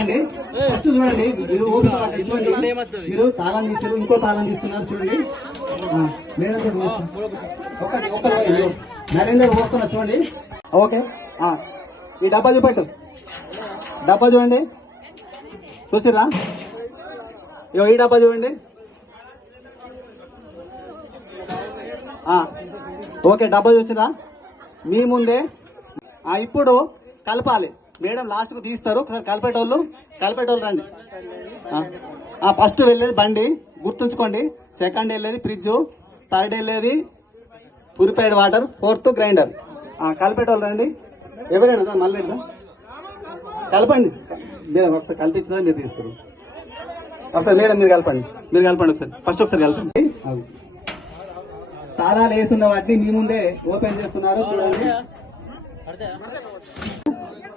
చూడండి. ఫస్ట్ చూడండి. మీరు ఓపిక మీరు తాళం తీసారు ఇంకో తాళం తీస్తున్నారు చూడండి. ఆ, మేడం ఒకటి ఒకటి నరేందర్ పోస్తున్నారు చూడండి. ఓకే. ఈ డబ్బా చూపెట్టు. డబ్బా చూడండి. చూసిరా ఇగో ఈ డబ్బా చూడండి. ఓకే డబ్బా చూసిరా మీ ముందే. ఇప్పుడు కలపాలి. మేడం లాస్ట్కు తీస్తారు. ఒకసారి కలిపేటోళ్ళు కలిపేటోళ్ళు రండి. ఫస్ట్ వెళ్ళేది బండి. గుర్తుంచుకోండి. సెకండ్ వెళ్ళేది ఫ్రిడ్జ్ థర్డ్ వెళ్ళేది ప్యూరిఫైడ్ వాటర్ ఫోర్త్ గ్రైండర్ కలిపేటోళ్ళు రండి. ఎవరైనా మళ్ళీ కలపండి. మీరు ఒకసారి కల్పించిన మీరు తీస్తారు. ఒకసారి మేడం మీరు కలపండి. మీరు కలపండి ఒకసారి. ఫస్ట్ ఒకసారి కలపండి. తారాలు తాళాలు వాటిని మీ ముందే ఓపెన్ చేస్తున్నారు. చూడండి.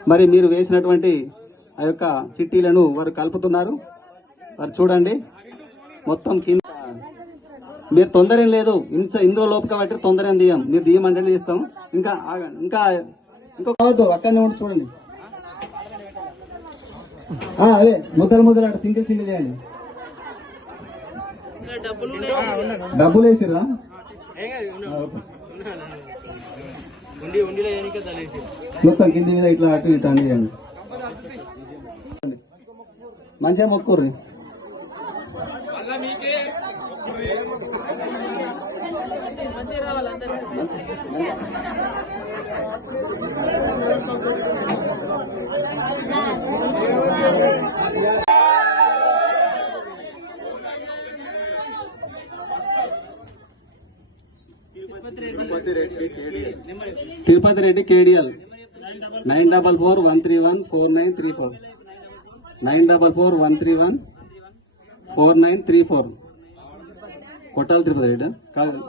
మరి మీరు వేసినటువంటి ఆ యొక్క చిట్టీలను వారు కలుపుతున్నారు. వారు చూడండి. మొత్తం కింద మీరు తొందర ఏం లేదు. ఇంత ఇందులో లోపు కాబట్టి తొందర ఏం తీయం. మీరు తీయమంటే తీస్తాం. ఇంకా ఆగండి. ఇంకా ఇంకా కావద్దు అక్కడనే ఉండి చూడండి. ఆ, అదే ముద్దలు ముద్దలు అంటే సింగిల్ సింగిల్ చేయండి. డబ్బులు వేసిరా మొత్తం కింది మీద ఇట్లా అటు ఇటు మంచిగా మొక్కుర్రి మంచిగా మొక్కుర్రి. Tirupati Reddy KDL. Nine double four one three one four nine three four. Nine double four one three one four nine three four. కొట్టాలి తిరుపతి రెడ్డి. కాదు.